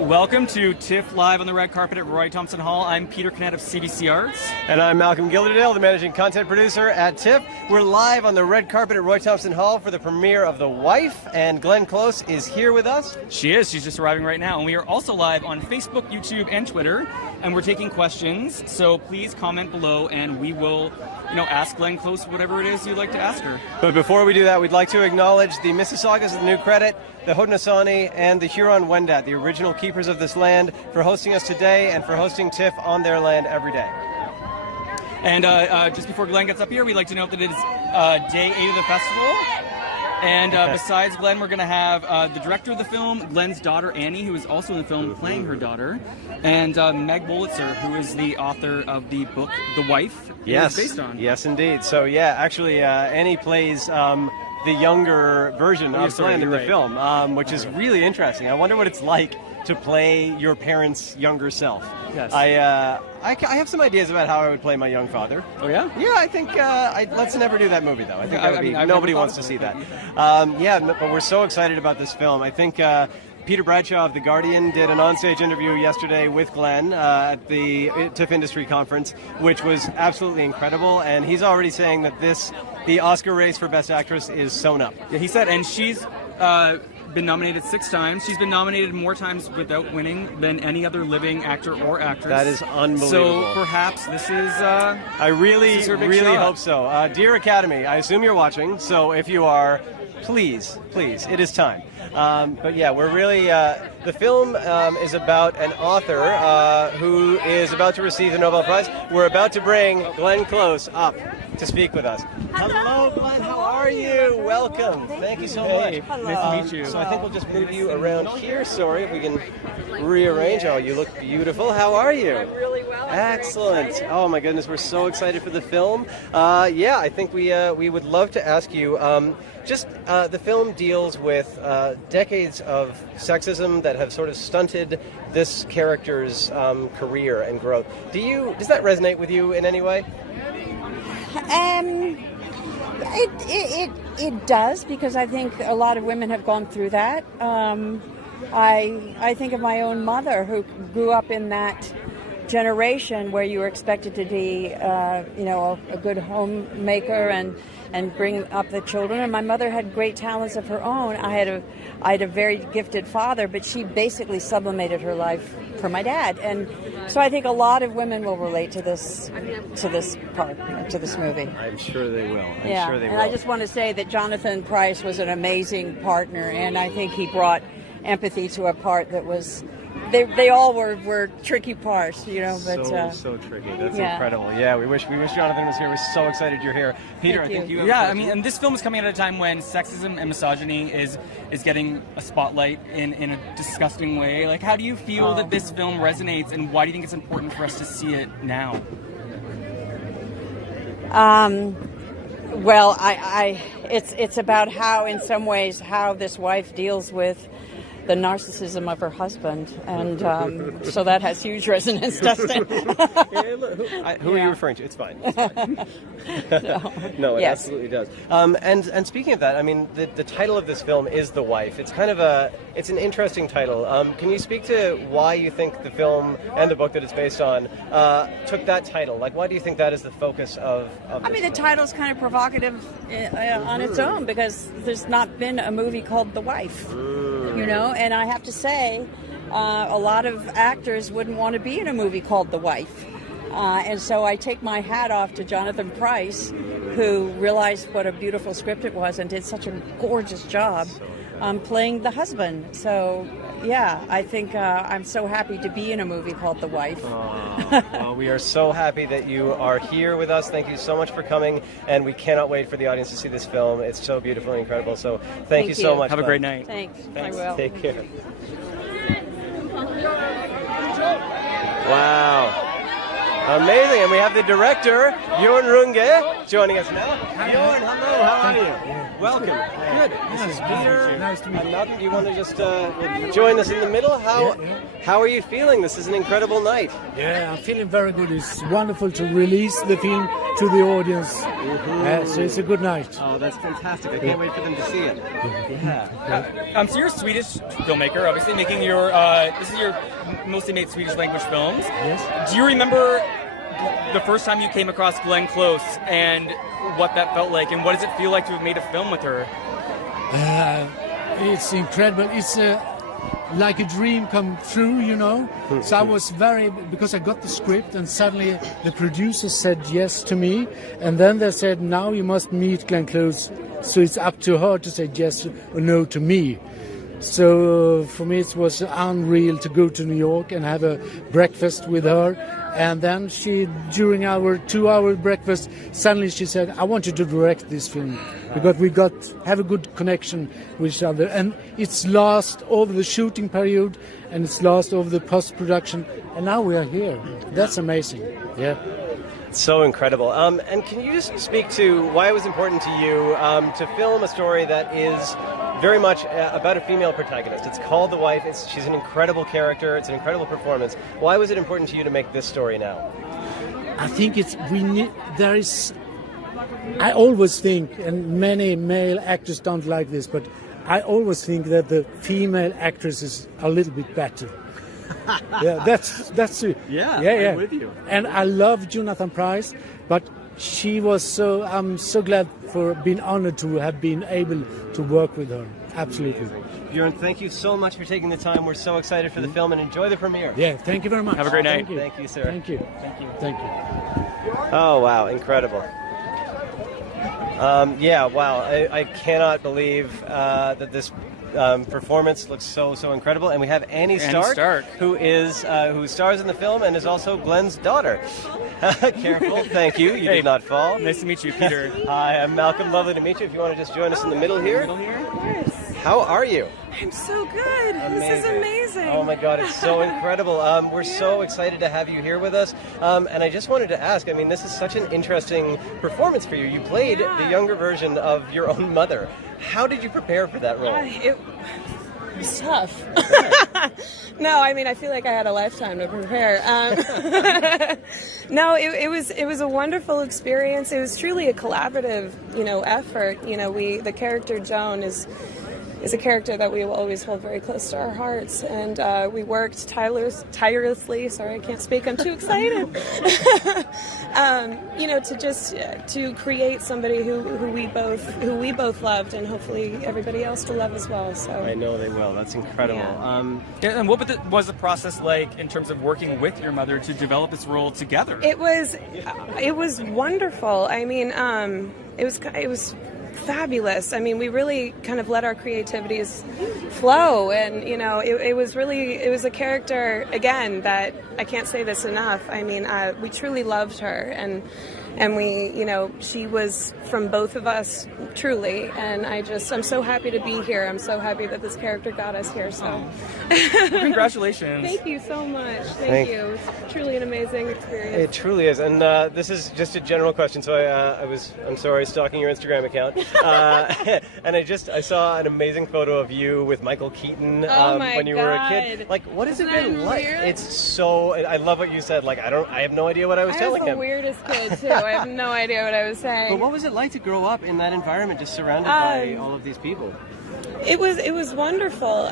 Welcome to TIFF Live on the red carpet at Roy Thompson Hall. I'm Peter Knegt of CBC Arts. And I'm Malcolm Gilderdale, the managing content producer at TIFF. We're live on the red carpet at Roy Thompson Hall for the premiere of The Wife, and Glenn Close is here with us. She is. She's just arriving right now. And we are also live on Facebook, YouTube, and Twitter, and we're taking questions. So please comment below, and we will, ask Glenn Close whatever it is you'd like to ask her. But before we do that, we'd like to acknowledge the Mississaugas of the New Credit, the Haudenosaunee, and the Huron-Wendat, the original keepers of this land, for hosting us today and for hosting TIFF on their land every day. And just before Glenn gets up here, we'd like to note that it is day 8 of the festival. And besides Glenn, we're going to have the director of the film, Glenn's daughter, Annie, who is also in the film playing her daughter, and Meg Wolitzer, who is the author of the book The Wife, yes, it's based on. Yes, indeed. So, yeah, actually, Annie plays the younger version of Glenn in the film, which is really interesting. I wonder what it's like to play your parents' younger self. Yes. I have some ideas about how I would play my young father. Oh, yeah? Yeah, I think, let's never do that movie, though. I think nobody wants to see that. But we're so excited about this film. I think Peter Bradshaw of The Guardian did an onstage interview yesterday with Glenn at the TIFF Industry Conference, which was absolutely incredible, and he's already saying that the Oscar race for Best Actress is sewn up. Yeah, he said, and she's been nominated 6 times. She's been nominated more times without winning than any other living actor or actress. That is unbelievable. So perhaps this is I really hope so. Dear Academy, I assume you're watching, so if you are, please, it is time. But yeah, we're really, the film is about an author who is about to receive the Nobel Prize. We're about to bring Glenn Close up to speak with us. Hello, Glenn, how are you? Welcome. Thank you so much. Hello. Nice to meet you. So I think we'll just move you around here. Sorry, if we can rearrange. Oh, you look beautiful. How are you? I'm really well. Excellent. Oh my goodness, we're so excited for the film. I think we would love to ask you, the film deals with decades of sexism that have sort of stunted this character's career and growth. Does that resonate with you in any way? It does, because I think a lot of women have gone through that. I think of my own mother, who grew up in that generation where you were expected to be, a good homemaker and bring up the children. And my mother had great talents of her own. I had a very gifted father, but she basically sublimated her life for my dad. And so I think a lot of women will relate to this movie. I'm sure they will. And I just want to say that Jonathan Pryce was an amazing partner, and I think he brought empathy to a part that was. They all were tricky parts, but so tricky. That's incredible. Yeah, we wish Jonathan was here. We're so excited you're here, Peter. Thank you. I think you. Yeah, and this film is coming at a time when sexism and misogyny is getting a spotlight in a disgusting way. Like, how do you feel that this film resonates, and why do you think it's important for us to see it now? Well, it's about how, in some ways, how this wife deals with the narcissism of her husband, and so that has huge resonance, doesn't it? Who are you referring to? It's fine. No, it absolutely does. And speaking of that, I mean, the title of this film is The Wife. It's kind of it's an interesting title. Can you speak to why you think the film and the book that it's based on took that title? Like, why do you think that is the focus of this the title's kind of provocative on its own, because there's not been a movie called The Wife, and I have to say, a lot of actors wouldn't want to be in a movie called The Wife. And so I take my hat off to Jonathan Pryce, who realized what a beautiful script it was and did such a gorgeous job playing the husband. So, yeah, I think I'm so happy to be in a movie called The Wife. Well, we are so happy that you are here with us. Thank you so much for coming, and we cannot wait for the audience to see this film. It's so beautiful and incredible. So thank you so much. Have a great night. Thanks. I will. Take care. Wow. Amazing, and we have the director, Björn Runge, joining us now. Björn, hello, how are you? Welcome. Good. This is Peter. Nice to meet you. Malcolm, do you want to just join us in the middle? How are you feeling? This is an incredible night. Yeah, I'm feeling very good. It's wonderful to release the film to the audience. So it's a good night. Oh, that's fantastic. I can't wait for them to see it. Yeah. So you're a Swedish filmmaker, obviously making your this is your mostly made Swedish language films. Yes. Do you remember the first time you came across Glenn Close and what that felt like, and what does it feel like to have made a film with her? It's incredible. It's like a dream come true, you know. So I was because I got the script and suddenly the producer said yes to me, and then they said, now you must meet Glenn Close. So it's up to her to say yes or no to me. So for me it was unreal to go to New York and have a breakfast with her. And then during our 2-hour breakfast, suddenly she said, I want you to direct this film because we have a good connection with each other. And it's last over the shooting period and it's last over the post-production. And now we are here. That's amazing. Yeah. So incredible. And can you just speak to why it was important to you to film a story that is very much about a female protagonist? It's called The Wife. She's an incredible character. It's an incredible performance. Why was it important to you to make this story now? I think I always think, and many male actors don't like this, but I always think that the female actresses are a little bit better. Yeah, that's it. Yeah, I'm with you. And I love Jonathan Pryce, but I'm so glad for being honored to have been able to work with her. Absolutely. Björn, thank you so much for taking the time. We're so excited for the film and enjoy the premiere. Yeah, thank you very much. Have a great night. Thank you, sir. Thank you. Thank you. Oh, wow, incredible. Wow. I cannot believe that this performance looks so incredible, and we have Annie Starke. Who stars in the film and is also Glenn's daughter. Careful, thank you. You did not fall. Nice to meet you, Peter. Hi, I'm Malcolm. Lovely to meet you. If you want to just join us in the middle here. Yes. How are you? I'm so good. Amazing. This is amazing. Oh my God, it's so incredible. We're so excited to have you here with us. And I just wanted to ask, I mean, this is such an interesting performance for you. You played the younger version of your own mother. How did you prepare for that role? It was tough. No, I mean, I feel like I had a lifetime to prepare. No, it was a wonderful experience. It was truly a collaborative, effort. The character Joan is a character that we will always hold very close to our hearts, and we worked tirelessly. Sorry, I can't speak. I'm too excited. To create somebody who we both loved, and hopefully everybody else will love as well. So I know they will. That's incredible. Yeah. And what was the process like in terms of working with your mother to develop this role together? It was wonderful. I mean, it was fabulous. I mean, we really kind of let our creativities flow, and it was a character, again, that I can't say this enough. I mean, we truly loved her, and we, she was from both of us, truly, and I'm so happy to be here. I'm so happy that this character got us here, so. Congratulations. Thank you so much. Thank you. It's truly an amazing experience. It truly is, and this is just a general question, so I'm sorry, stalking your Instagram account, and I saw an amazing photo of you with Michael Keaton when you were a kid. Like, what has it been like? It's so, I love what you said, like, I have no idea what I was telling him. I was the weirdest kid, too. I have no idea what I was saying. But what was it like to grow up in that environment, just surrounded by all of these people? It was wonderful.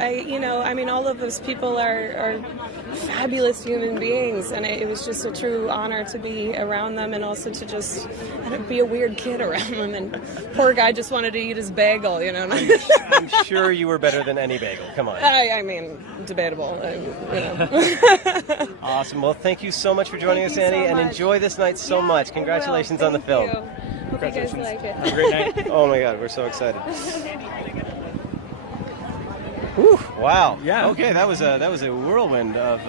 All of those people are fabulous human beings, and it was just a true honor to be around them, and also to just be a weird kid around them. And poor guy just wanted to eat his bagel, I'm sure you were better than any bagel. Come on. I mean, debatable. Awesome. Well, thank you so much for joining us, Annie, and enjoy this night so much. Congratulations on the film. Hope you guys like it. Have a great night. Oh my God, we're so excited. Whew, wow. Yeah. Okay, that was a whirlwind of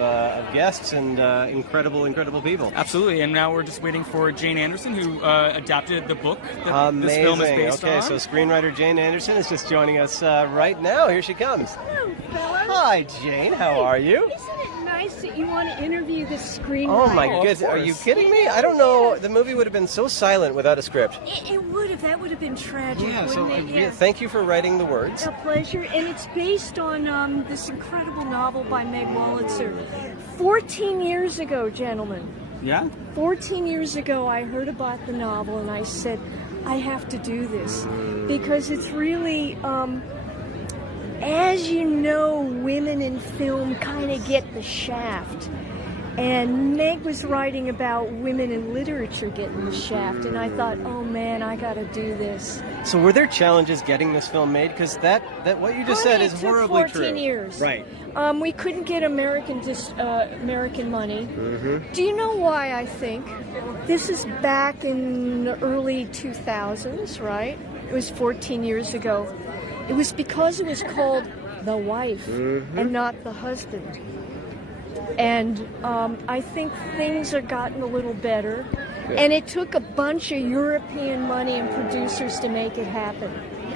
guests and incredible people. Absolutely. And now we're just waiting for Jane Anderson, who adapted the book that this film is based on. Okay, so screenwriter Jane Anderson is just joining us right now. Here she comes. Hello, fellas. Hi, Jane. How are you? Isn't it nice that you want to interview the screenwriter. Oh my goodness, are you kidding me? I don't know, the movie would have been so silent without a script. It would have. That would have been tragic. Yeah, so wouldn't it? thank you for writing the words. A pleasure, and it's based on this incredible novel by Meg Wolitzer. 14 years ago, gentlemen. Yeah? 14 years ago, I heard about the novel, and I said, I have to do this. Because it's really, as you know, women in film kind of get the shaft. And Meg was writing about women in literature getting the shaft, and I thought, oh man, I got to do this. So were there challenges getting this film made? Because that what you just said is horribly true. 14 years. Right. We couldn't get American money. Do you know why I think? This is back in the early 2000s, right? It was 14 years ago. It was because it was called The Wife and not The Husband. And I think things have gotten a little better. Good. And it took a bunch of European money and producers to make it happen.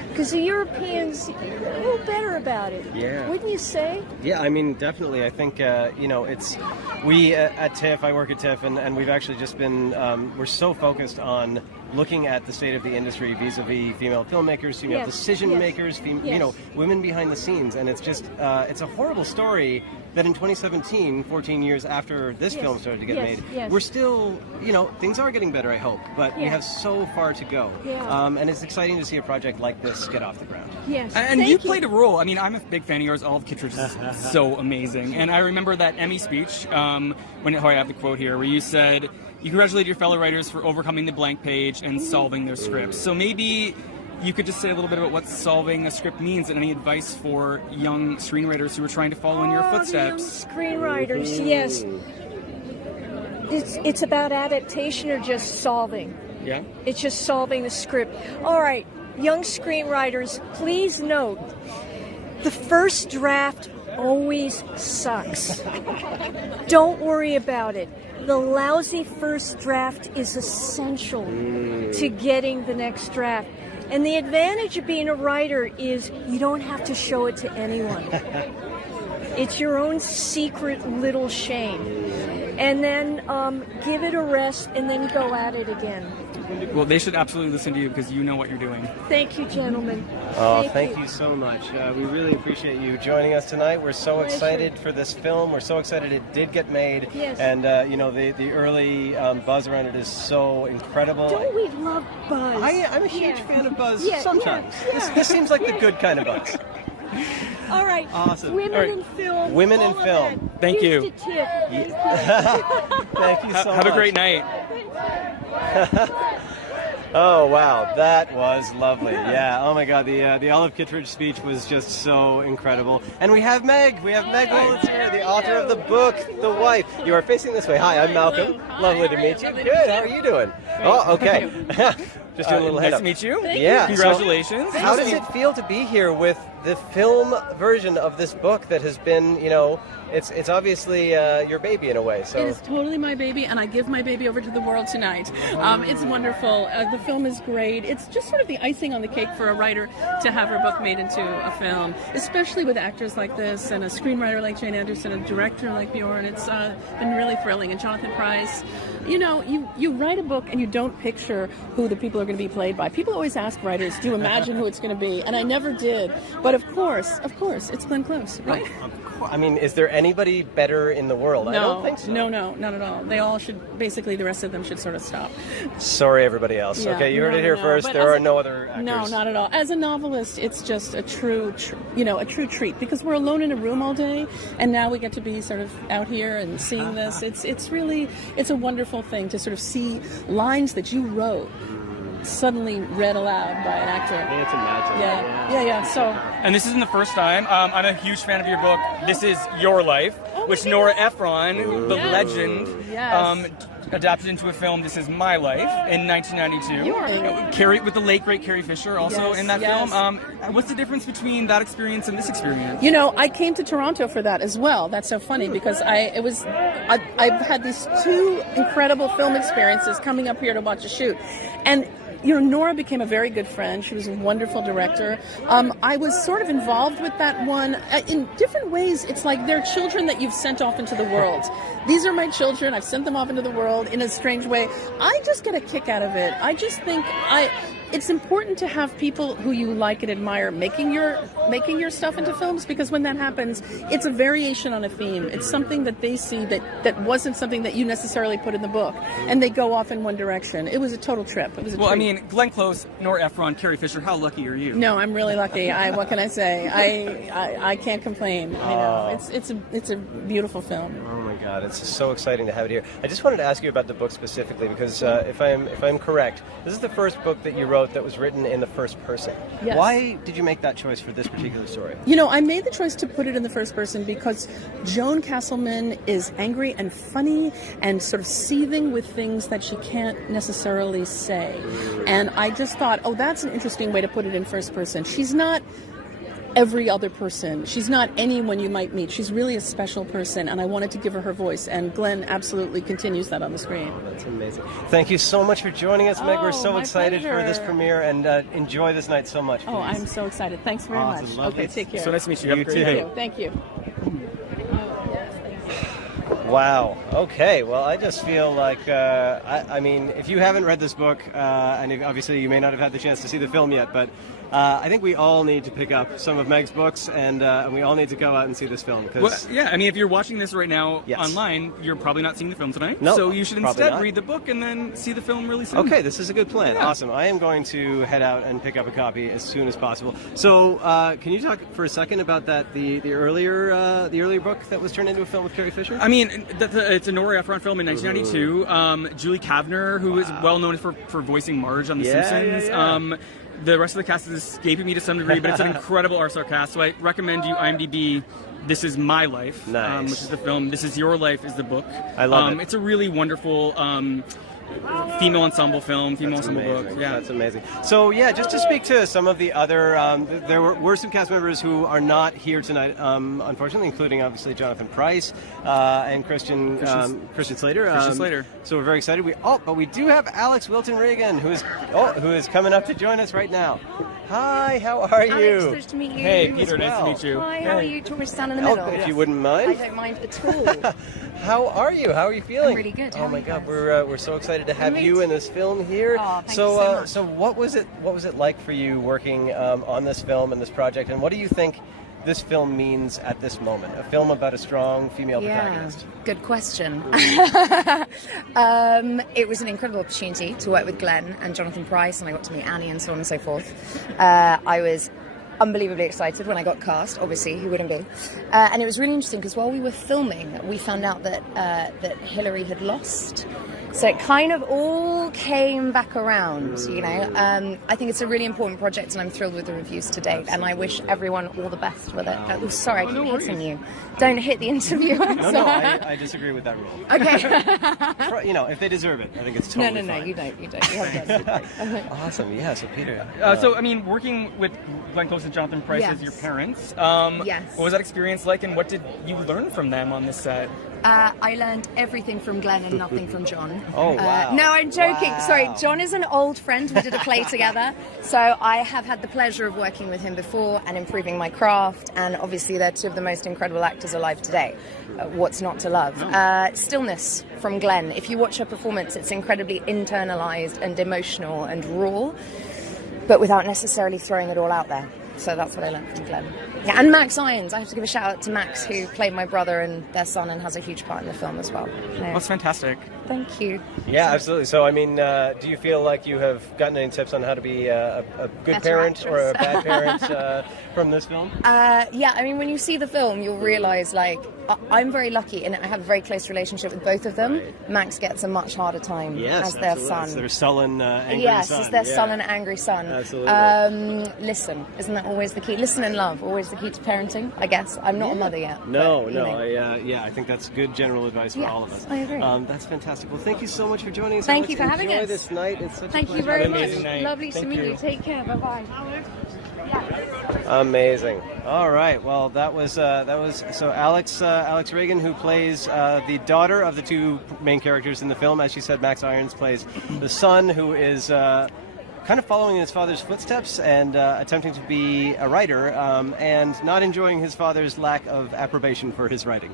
Because the Europeans are a little better about it. Yeah. Wouldn't you say? Yeah, I mean, definitely. I think, it's... We at TIFF, I work at TIFF, and we've actually just been... we're so focused on looking at the state of the industry vis-a-vis female filmmakers, female decision makers, women behind the scenes. And it's just... it's a horrible story that in 2017, 14 years after this film started to get made, we're still, things are getting better, I hope, but we have so far to go. Yeah. And it's exciting to see a project like this get off the ground. Yes. And you played a role. I mean, I'm a big fan of yours. Olive Kitteridge is so amazing. And I remember that Emmy speech, I have the quote here, where you said, you congratulate your fellow writers for overcoming the blank page and solving their scripts. So maybe you could just say a little bit about what solving a script means and any advice for young screenwriters who are trying to follow in your footsteps. Young screenwriters, yes. It's about adaptation or just solving. Yeah. It's just solving the script. All right, young screenwriters, please note, the first draft always sucks. Don't worry about it. The lousy first draft is essential to getting the next draft. And the advantage of being a writer is you don't have to show it to anyone. It's your own secret little shame. And then give it a rest and then go at it again. Well, they should absolutely listen to you because you know what you're doing. Thank you, gentlemen. Oh, thank you so much. We really appreciate you joining us tonight. We're so excited for this film. We're so excited it did get made. Yes. And, the early buzz around it is so incredible. Don't we love buzz? I'm a huge fan of buzz sometimes. Yeah. This seems like the good kind of buzz. All right. Awesome. Women in film. Women in film. Thank Here's you. to TIFF. Thank you so much. Have a great night. Oh wow, that was lovely. Yeah. Oh my God, the Olive Kitteridge speech was just so incredible. And we have Meg. We have Meg Wolitzer, the author of the book, The Wife. You are facing this way. Hi, I'm Malcolm. Lovely to meet you. Good. How are you doing? Oh, okay. Just doing a little head nice up. to meet you. Yeah. Congratulations. So, how does it feel to be here with the film version of this book that has been, it's obviously your baby in a way. So it is totally my baby, and I give my baby over to the world tonight. It's wonderful. The film is great. It's just sort of the icing on the cake for a writer to have her book made into a film, especially with actors like this and a screenwriter like Jane Anderson, a director like Björn. It's been really thrilling. And Jonathan Pryce. You write a book and you don't picture who the people are going to be played by. People always ask writers, do you imagine who it's going to be? And I never did. But of course, it's Glenn Close, right? I mean, is there anybody better in the world? No, I don't think so. No, not at all. They all should, basically the rest of them should sort of stop. Sorry, everybody else. Yeah, okay, you heard it here first. But There are no other actors. No, not at all. As a novelist, it's just a true treat because we're alone in a room all day, and now we get to be sort of out here and seeing this. It's really a wonderful thing to sort of see lines that you wrote suddenly read aloud by an actor. Yeah, it's a magic. Yeah. So, and this isn't the first time. I'm a huge fan of your book. This is Your Life, which Nora Ephron, the legend, adapted into a film. This is My Life in 1992. Carrie, with the late great Carrie Fisher, also in that film. What's the difference between that experience and this experience? I came to Toronto for that as well. That's so funny because I've had these two incredible film experiences coming up here to watch a shoot, and Nora became a very good friend. She was a wonderful director. I was sort of involved with that one in different ways. It's like they're children that you've sent off into the world. These are my children. I've sent them off into the world in a strange way. I just get a kick out of it. I just think it's important to have people who you like and admire making your stuff into films, because when that happens, it's a variation on a theme. It's something that they see that wasn't something that you necessarily put in the book, and they go off in one direction. It was a total trip. It was a treat. I mean, Glenn Close, Nora Ephron, Carrie Fisher, how lucky are you? No, I'm really lucky. What can I say? I can't complain. I know. It's a beautiful film. Oh my God, it's so exciting to have it here. I just wanted to ask you about the book specifically, because if I'm correct, this is the first book that you wrote that was written in the first person. Yes. Why did you make that choice for this particular story? I made the choice to put it in the first person because Joan Castleman is angry and funny and sort of seething with things that she can't necessarily say. And I just thought, that's an interesting way to put it in first person. She's not every other person. She's not anyone you might meet. She's really a special person, and I wanted to give her voice, and Glenn absolutely continues that on the screen. That's amazing. Thank you so much for joining us, Meg. We're so excited for this premiere, and enjoy this night so much. Please. I'm so excited. Thanks very much. Lovely. Okay, take care. So nice to meet you. Thank you. Wow. Okay. Well, I just feel like, I mean, if you haven't read this book, and obviously you may not have had the chance to see the film yet, but I think we all need to pick up some of Meg's books, and we all need to go out and see this film. I mean, if you're watching this right now online, you're probably not seeing the film tonight. No, so you should instead read the book and then see the film really soon. Okay, this is a good plan. Yeah. Awesome. I am going to head out and pick up a copy as soon as possible. So, can you talk for a second about that the earlier book that was turned into a film with Carrie Fisher? I mean, it's a Nora Ephron film in 1992. Julie Kavner, who is well known for voicing Marge on The Simpsons. Yeah. The rest of the cast is escaping me to some degree, but it's an incredible all-star cast. So I recommend you IMDb This Is My Life, which is the film. This Is Your Life is the book. I love it. It's a really wonderful female ensemble film, book. Yeah, that's amazing. So just to speak to some of the other, there were some cast members who are not here tonight, unfortunately, including obviously Jonathan Pryce and Christian Slater. So we're very excited. But we do have Alex Wilton Regan, who is coming up to join us right now. Hi, how are you? Alex, nice to meet you. Hey, Peter, nice to meet you. Hi, how are you? Do you want me to stand in the middle? If you wouldn't mind. I don't mind at all. How are you? How are you feeling? I'm really good. Oh my God, we're so excited to have you in this film here. Oh, thank you so much. So what was it like for you working on this film and this project, and what do you think this film means at this moment? A film about a strong female protagonist. Good question. It was an incredible opportunity to work with Glenn and Jonathan Pryce, and I got to meet Annie and so on and so forth. I was unbelievably excited when I got cast, obviously, who wouldn't be? And it was really interesting because while we were filming, we found out that Hillary had lost. So it kind of all came back around, I think it's a really important project, and I'm thrilled with the reviews to date, and I wish everyone all the best with it. Oh, sorry, I keep hitting you. Don't hit the interview. No, I disagree with that rule. Okay. If they deserve it, I think it's totally No, fine. you don't. You have Awesome, yeah, so Peter. So, I mean, working with Glenn Close and Jonathan Pryce as your parents, yes. What was that experience like, and what did you learn from them on this set? I learned everything from Glenn and nothing from John. Oh, wow. No, I'm joking. Wow. Sorry, John is an old friend. We did a play together. So I have had the pleasure of working with him before and improving my craft. And obviously, they're two of the most incredible actors alive today. What's not to love? Stillness from Glenn. If you watch her performance, it's incredibly internalized and emotional and raw, but without necessarily throwing it all out there. So that's what I learned from Glenn. Yeah, and Max Irons. I have to give a shout out to Max, who played my brother and their son and has a huge part in the film as well. That's fantastic. Thank you. Yeah, absolutely. So, I mean, do you feel like you have gotten any tips on how to be a good parent or a bad parent from this film? Yeah, I mean, when you see the film, you'll realise, I'm very lucky in that I have a very close relationship with both of them. Right. Max gets a much harder time as their son. It's their sullen, angry son. Yes, it's their sullen, angry son. Absolutely. Listen, isn't that always the key? Listen and love, always the key to parenting, I guess. I'm not a mother yet. No. I think that's good general advice for all of us. I agree. That's fantastic. Well, thank you so much for joining us. Thank you for having us. Enjoy this night. It's such Thank a you very much. Night. Lovely to meet you. Take care. Bye-bye. Amazing. All right. Well, that was so Alex Regan, who plays the daughter of the two main characters in the film. As she said, Max Irons plays the son, who is kind of following in his father's footsteps and attempting to be a writer and not enjoying his father's lack of approbation for his writing,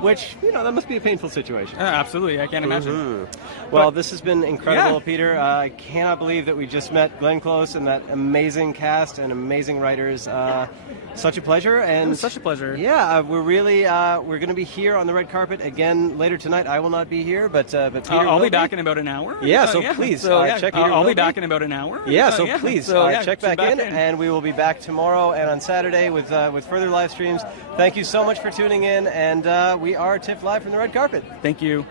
which, that must be a painful situation. Absolutely, I can't imagine. Well, this has been incredible, Peter. I cannot believe that we just met Glenn Close and that amazing cast and amazing writers. Such a pleasure. And it was such a pleasure. Yeah, we're really we're going to be here on the red carpet again later tonight. I will not be here, but Peter I'll will be back in about an hour. Yeah, so please check in. I'll be back in about an hour. Yeah, so please check back in, and we will be back tomorrow and on Saturday with further live streams. Thank you so much for tuning in, and we are TIFF Live from the red carpet. Thank you.